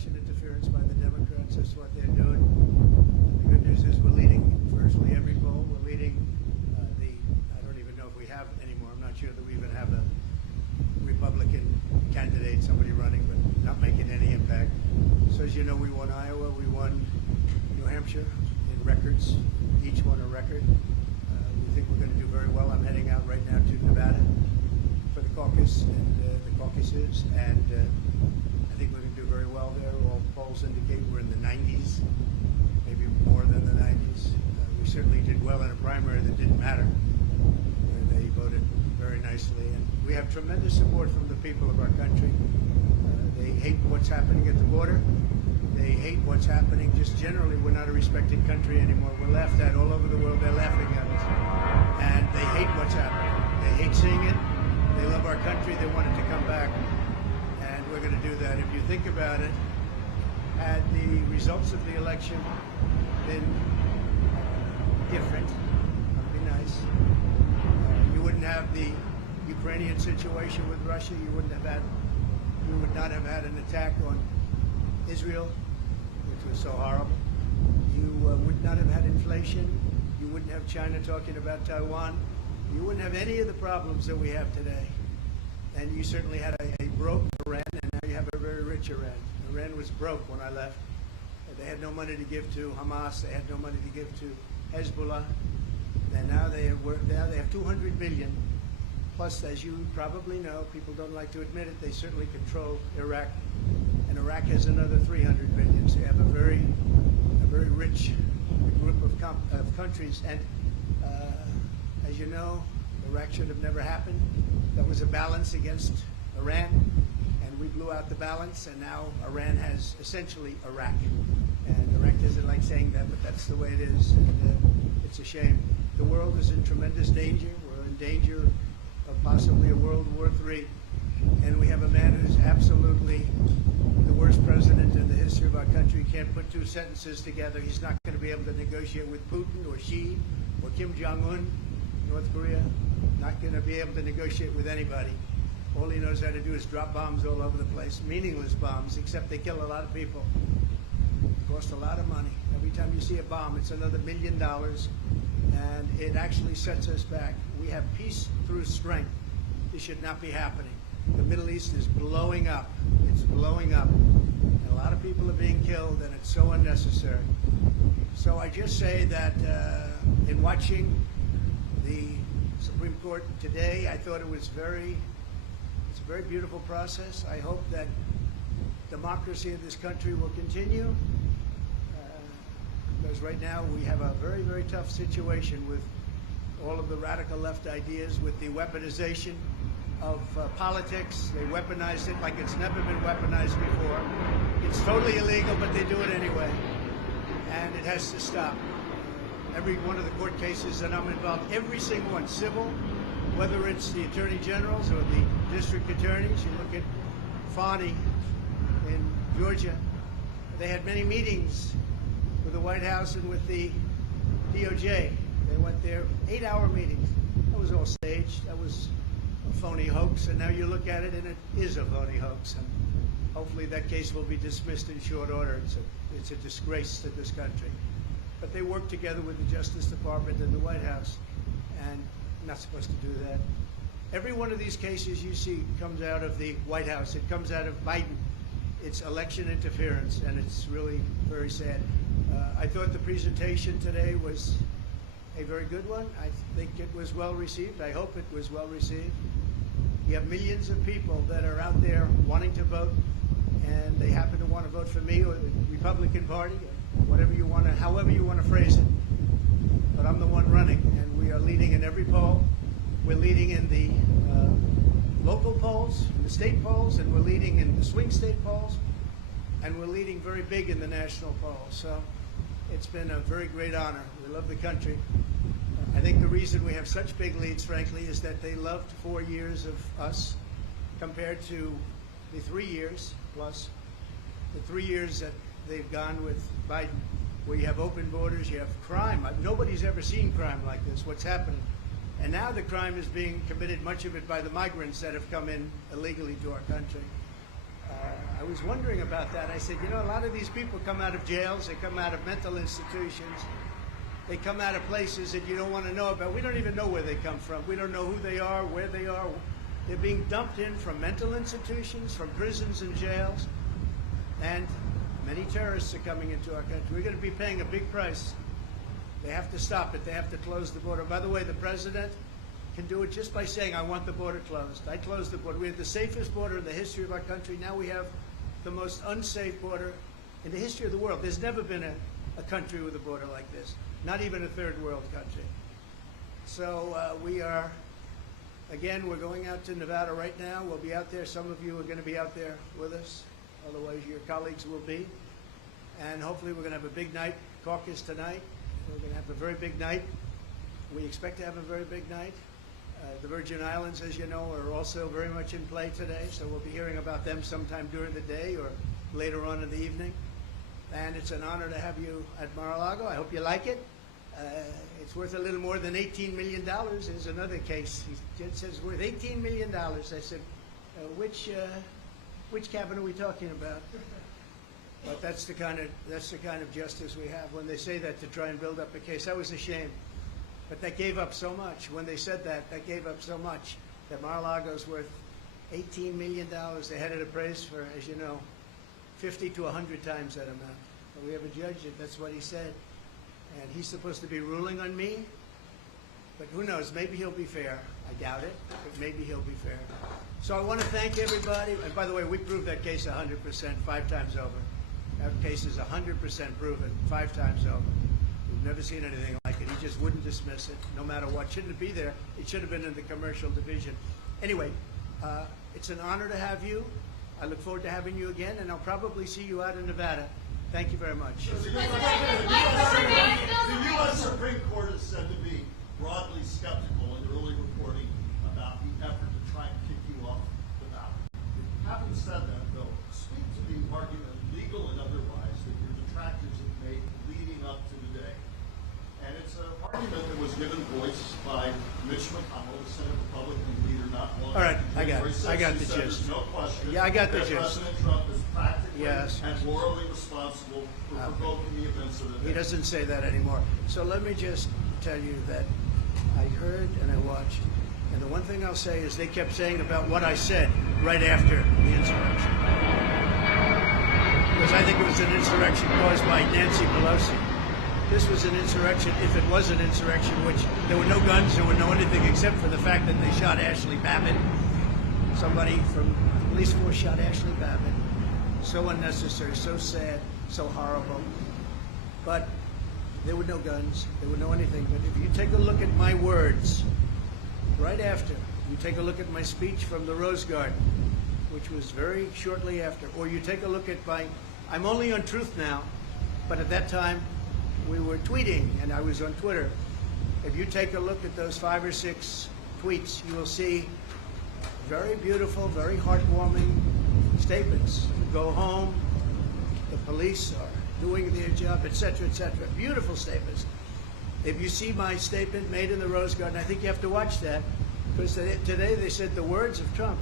election interference by the Democrats. That's what they're doing. The good news is we're leading virtually every poll. We're leading I don't even know if we have anymore. I'm not sure that we even have a Republican candidate, somebody running, but not making any impact. So as you know, we won Iowa, we won New Hampshire in records, each one a record. We think we're going to do very well. I'm heading out right now to Nevada for the caucus and the caucuses, and I think we're going to do very well there. All polls indicate we're in the 90s, maybe more than the 90s. We certainly did well in a primary that didn't matter. They voted very nicely, and we have tremendous support from the people of our country. They hate what's happening at the border. They hate what's happening just generally. We're not a respected country anymore. We're laughed at all over the world. They're laughing at us. And they hate what's happening. They hate seeing it. They love our country. They want it to come back. And we're going to do that. If you think about it, had the results of the election been different, that would be nice. You wouldn't have the Ukrainian situation with Russia. You would not have had an attack on Israel, which was so horrible. You would not have had inflation. You wouldn't have China talking about Taiwan. You wouldn't have any of the problems that we have today. And you certainly had a broke Iran, and now you have a very rich Iran. Iran was broke when I left. They had no money to give to Hamas. They had no money to give to Hezbollah. And now they have 200 billion. Plus, as you probably know, people don't like to admit it, they certainly control Iraq. And Iraq has another 300 billion. So you have a very rich group of countries. And as you know, Iraq should have never happened. That was a balance against Iran, and we blew out the balance, and now Iran has essentially Iraq. And Iraq doesn't like saying that, but that's the way it is. And it's a shame. The world is in tremendous danger. We're in danger of possibly a World War III. And we have a man who's absolutely the worst president in the history of our country. Can't put two sentences together. He's not going to be able to negotiate with Putin or Xi or Kim Jong-un, North Korea. Not going to be able to negotiate with anybody. All he knows how to do is drop bombs all over the place. Meaningless bombs, except they kill a lot of people. Cost a lot of money. Every time you see a bomb, it's another $1 million. And it actually sets us back. We have peace through strength. This should not be happening. The Middle East is blowing up. It's blowing up. And a lot of people are being killed, and it's so unnecessary. So I just say that in watching the Supreme Court today, I thought it's a very beautiful process. I hope that democracy in this country will continue. Because right now we have a very, very tough situation with all of the radical left ideas, with the weaponization of politics. They weaponize it like it's never been weaponized before. It's totally illegal, but they do it anyway. And it has to stop. Every one of the court cases that I'm involved, every single one, civil, whether it's the attorney generals or the district attorneys. You look at Fani in Georgia. They had many meetings with the White House and with the DOJ. They went there, 8-hour meetings. That was all staged. That was a phony hoax. And now you look at it, and it is a phony hoax. And hopefully that case will be dismissed in short order. It's a disgrace to this country. But they work together with the Justice Department and the White House, and not supposed to do that. Every one of these cases you see comes out of the White House. It comes out of Biden. It's election interference, and it's really very sad. I thought the presentation today was a very good one. I think it was well received. I hope it was well received. You have millions of people that are out there wanting to vote, and they happen to want to vote for me or the Republican Party, or whatever you want to, however you want to phrase it. But I'm the one running, and we are leading in every poll. We're leading in the local polls, in the state polls, and we're leading in the swing state polls, and we're leading very big in the national polls. So it's been a very great honor. We love the country. I think the reason we have such big leads, frankly, is that they loved 4 years of us compared to the 3 years plus the 3 years that they've gone with Biden, where you have open borders, you have crime. Nobody's ever seen crime like this, what's happening. And now the crime is being committed, much of it by the migrants that have come in illegally to our country. I was wondering about that. I said, you know, a lot of these people come out of jails, they come out of mental institutions, they come out of places that you don't want to know about. We don't even know where they come from. We don't know who they are, where they are. They're being dumped in from mental institutions, from prisons and jails, and many terrorists are coming into our country. We're going to be paying a big price. They have to stop it. They have to close the border. By the way, the president can do it just by saying, I want the border closed. I closed the border. We had the safest border in the history of our country. Now we have the most unsafe border in the history of the world. There's never been a country with a border like this, not even a third world country. So we are, again, we're going out to Nevada right now. We'll be out there. Some of you are going to be out there with us. Otherwise, your colleagues will be. And hopefully we're going to have a big night, caucus tonight. We're going to have a very big night. We expect to have a very big night. The Virgin Islands, as you know, are also very much in play today, so we'll be hearing about them sometime during the day or later on in the evening. And it's an honor to have you at Mar-a-Lago. I hope you like it. It's worth a little more than $18 million. There's another case. It says it's worth $18 million. I said, which cabin are we talking about? But that's the kind of justice we have. When they say that to try and build up a case, that was a shame. But that gave up so much. When they said that, that gave up so much that Mar-a-Lago's worth $18 million. They had it appraised for, as you know, 50 to 100 times that amount. But we have a judge that's what he said. And he's supposed to be ruling on me. But who knows? Maybe he'll be fair. I doubt it, but maybe he'll be fair. So I want to thank everybody. And by the way, we proved that case 100%, 5 times over. That case is 100% proven, 5 times over. We've never seen anything like it. He just wouldn't dismiss it, no matter what. Shouldn't it be there? It should have been in the commercial division. Anyway, it's an honor to have you. I look forward to having you again, and I'll probably see you out in Nevada. Thank you very much. The U.S. Supreme Court is said to be broadly skeptical in early reporting about the effort to try and kick you off the ballot. Having said that, though, speak to the argument, legal and otherwise, that your detractors have made leading up to the day. And it's an argument that was given voice by Mitch McConnell, the Senate Republican leader, not long ago. All right, I got the gist. No question. Yeah, I got the gist. President Trump is practically Yes. and morally responsible for provoking the events of the day. He doesn't say that anymore. So let me just tell you that I heard and I watched. And the one thing I'll say is they kept saying about what I said right after the insurrection. Because I think it was an insurrection caused by Nancy Pelosi. This was an insurrection, if it was an insurrection, which there were no guns, there were no anything except for the fact that they shot Ashley Babbitt. Somebody from police force shot Ashley Babbitt. So unnecessary, so sad, so horrible. But there were no guns, there were no anything. But if you take a look at my words, right after, you take a look at my speech from the Rose Garden, which was very shortly after, or you take a look at I'm only on Truth now, but at that time, we were tweeting, and I was on Twitter. If you take a look at those 5 or 6 tweets, you will see very beautiful, very heartwarming statements. Go home, the police are doing their job, etc., etc. Beautiful statements. If you see my statement made in the Rose Garden, I think you have to watch that, because today they said the words of Trump.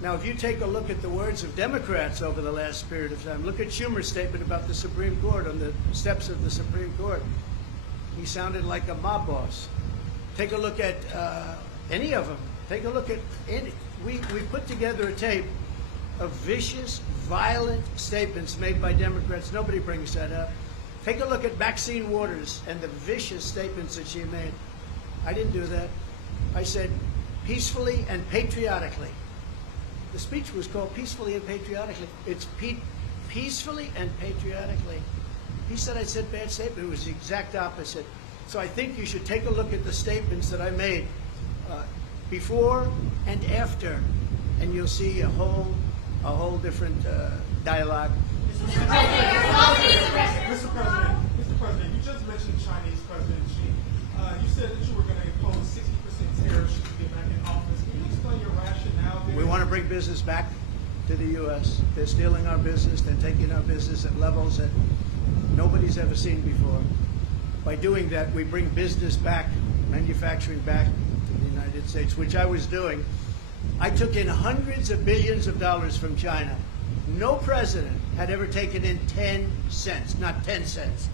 Now, if you take a look at the words of Democrats over the last period of time, look at Schumer's statement about the Supreme Court on the steps of the Supreme Court. He sounded like a mob boss. Take a look at any of them. Take a look at any. We put together a tape of vicious, violent statements made by Democrats. Nobody brings that up. Take a look at Maxine Waters and the vicious statements that she made. I didn't do that. I said peacefully and patriotically. The speech was called Peacefully and Patriotically. It's peacefully and patriotically. He said I said bad statement. It was the exact opposite. So I think you should take a look at the statements that I made before and after, and you'll see a whole different dialogue. Mr. President, you just mentioned Chinese President Xi. You said that you were going to impose 60% tariffs should you get back in office. Can you explain your rationale there? We want to bring business back to the U.S. They're stealing our business. They're taking our business at levels that nobody's ever seen before. By doing that, we bring business back, manufacturing back to the United States, which I was doing. I took in hundreds of billions of dollars from China. No president had ever taken in 10 cents, not 10 cents.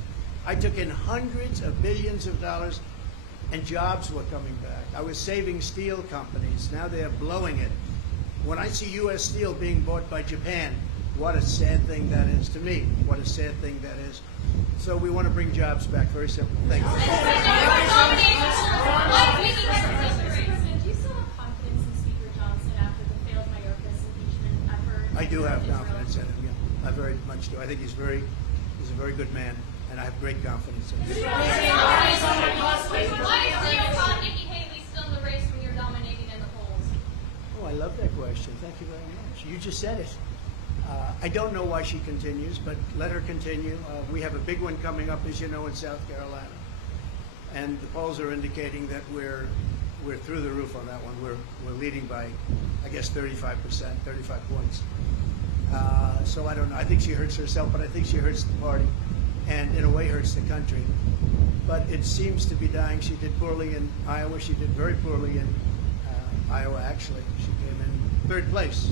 I took in hundreds of billions of dollars, and jobs were coming back. I was saving steel companies. Now they're blowing it. When I see U.S. Steel being bought by Japan, what a sad thing that is to me. What a sad thing that is. So we want to bring jobs back. Very simple. Thank you. Do you still have confidence in Speaker Johnson after the failed Mayorkas impeachment effort? I do have confidence in him. Yeah, I very much do. I think he's a very good man, and I have great confidence in him. Why is Leo Khan, Nikki Haley still in the race when you're dominating in the polls? Oh, I love that question. Thank you very much. You just said it. I don't know why she continues, but let her continue. We have a big one coming up, as you know, in South Carolina, and the polls are indicating that we're through the roof on that one. We're leading by, I guess, 35%, 35 points. So I don't know. I think she hurts herself, but I think she hurts the party, and in a way hurts the country. But it seems to be dying. She did poorly in Iowa. She did very poorly in Iowa, actually. She came in third place.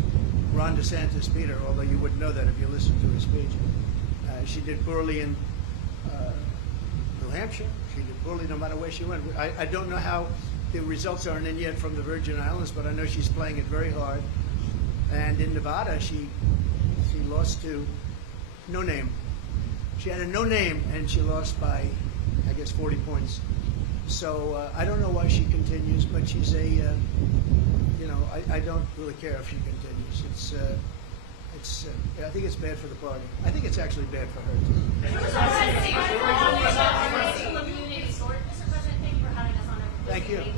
Ron DeSantis beat her, although you wouldn't know that if you listened to her speech. She did poorly in New Hampshire. She did poorly no matter where she went. I don't know how the results aren't in yet from the Virgin Islands, but I know she's playing it very hard. And in Nevada, she lost to no name. She had a no name, and she lost by, I guess, 40 points. So I don't know why she continues, but she's a, I don't really care if she continues. I think it's bad for the party. I think it's actually bad for her too. Mr. President, thank you for having us on a Thank you. Given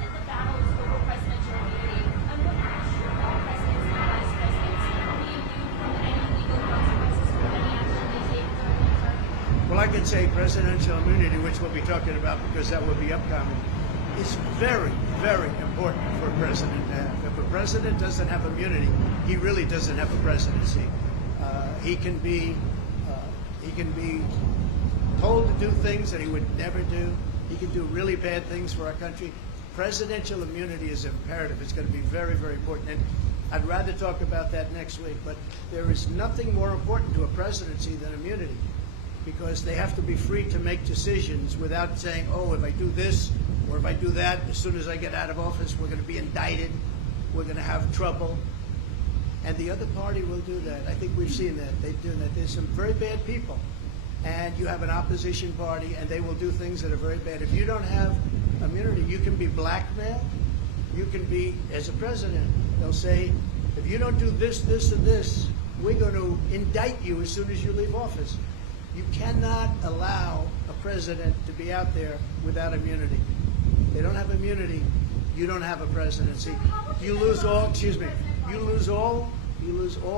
the battles over presidential immunity, I'm wondering if all presidents and vice presidents will be immune from any legal consequences for any action they take during their term. Well, I can say presidential immunity, which we'll be talking about because that will be upcoming, is very, very important for a president to have. If a president doesn't have immunity, he really doesn't have a presidency. He can be told to do things that he would never do. He can do really bad things for our country. Presidential immunity is imperative. It's going to be very, very important. And I'd rather talk about that next week. But there is nothing more important to a presidency than immunity, because they have to be free to make decisions without saying, oh, if I do this or if I do that, as soon as I get out of office, we're going to be indicted. We're going to have trouble. And the other party will do that. I think we've seen that. They do that. There's some very bad people. And you have an opposition party, and they will do things that are very bad. If you don't have immunity, you can be blackmailed. You can be, as a president, they'll say, if you don't do this, this, and this, we're going to indict you as soon as you leave office. You cannot allow a president to be out there without immunity. They don't have immunity. You don't have a presidency. You lose all. Excuse me. You lose all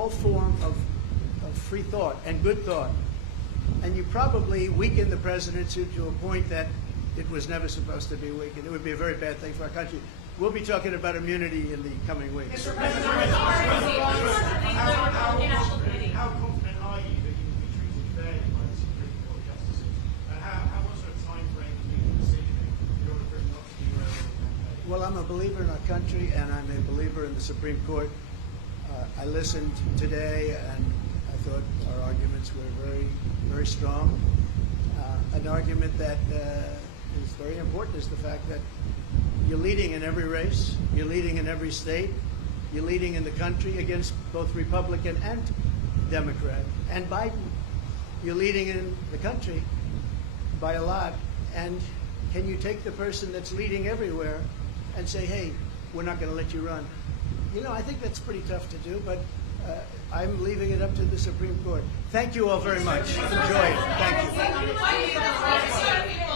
form of free thought and good thought, and you probably weaken the presidency to a point that it was never supposed to be weakened. It would be a very bad thing for our country. We'll be talking about immunity in the coming weeks. How confident are you that you will be treated fairly by the Supreme Court justices? And how much of a time frame do you need to see in order for it not to be campaign? Well, I'm a believer in our country, and I'm a believer in the Supreme Court. I listened today, and I thought our arguments were very, very strong. An argument that is very important is the fact that you're leading in every race, you're leading in every state, you're leading in the country against both Republican and Democrat, and Biden. You're leading in the country by a lot, and can you take the person that's leading everywhere and say, hey, we're not going to let you run? You know, I think that's pretty tough to do, but I'm leaving it up to the Supreme Court. Thank you all very much. Enjoy it. Thank you.